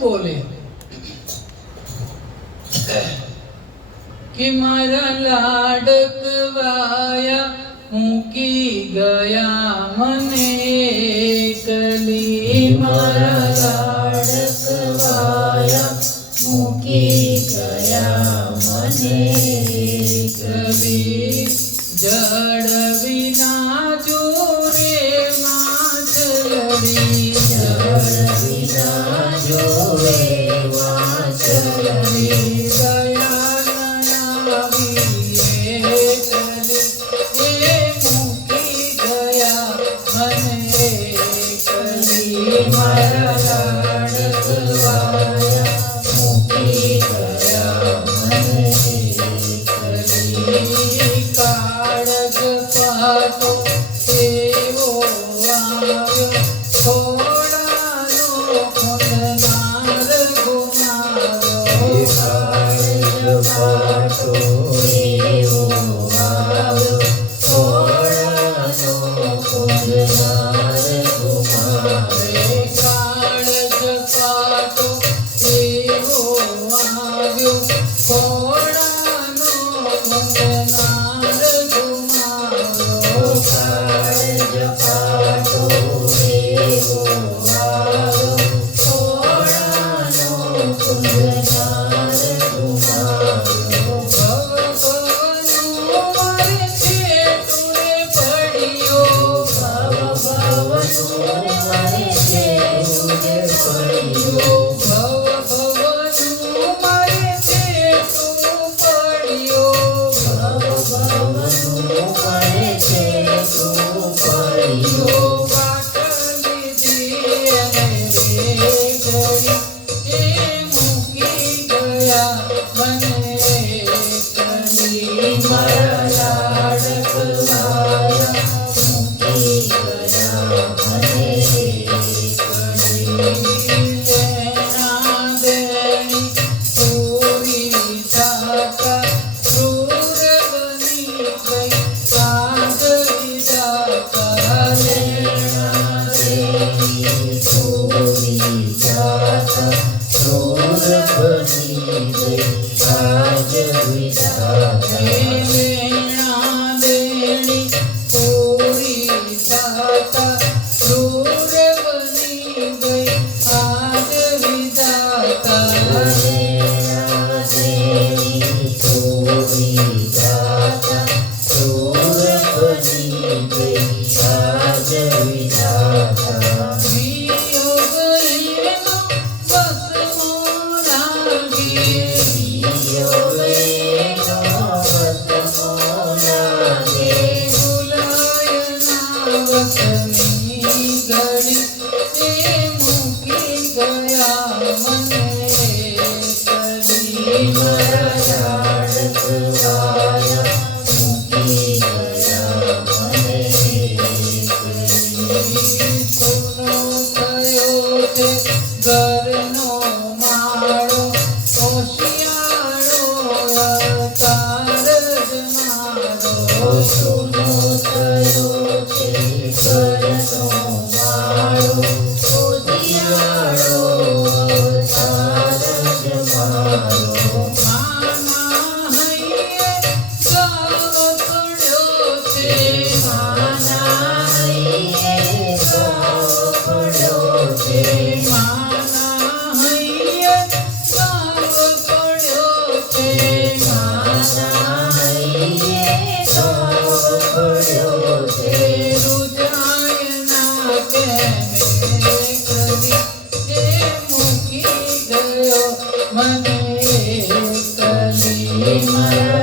બોલે कि मारा लाडकवाया મૂકી ગયા મને એકલી મારા લાડકવાયા મૂકી ગયા મને એકલી જળ વિના જોરે માછલડી જળ વિના જોરે વાછલડી મારા લાડકવાયા મૂકી ગયા મને એકલી કાળજ પાટો એવો આવ્યો થોડાનો ખોલનાર ગુમાવ્યો કાળજ પાટો એવો આવ્યો થોડાનો ખોલનાર ગુમાવ્યો કાળજ પાટો એવો આવ્યો થોડાનો ખોલનાર ગુમાવ્યો કાળજ પાટો એવો આવ્યો થોડાનો ખોલનાર ગુમાવ્યો ભવનું મારે છેટુને પડ્યો ભવનું મારે છેટુને પડ્યો ભવનું મારે છેટું પડ્યો ભવનું મારે છેટું પડ્યો વાટલી દી અને રે ગળી એ મૂકી ગયા મને એકલી મારા લાડકવાયા મૂકી ગયા મને થોડી જાતા ક્રૂર બની ગઈ આજ વિધાતા મારા લાડકવાયા મૂકી ગયા મને સોનો થયો છે ઘરનો માળો હોશિયાળો અવતાર જ મારો સોનો થયો છે ઘરનો માળો હોશિયાળો અવતાર જ મારો માના હૈયે ગાવ પડ્યો છે માના હૈયે ગાવ પડ્યો છે માના હૈયે ગાવ પડ્યો છે માના હૈયે ગાવ પડ્યો છે રુજાયના કેમે કરી એ મૂકી ગયો મને એકલી મારા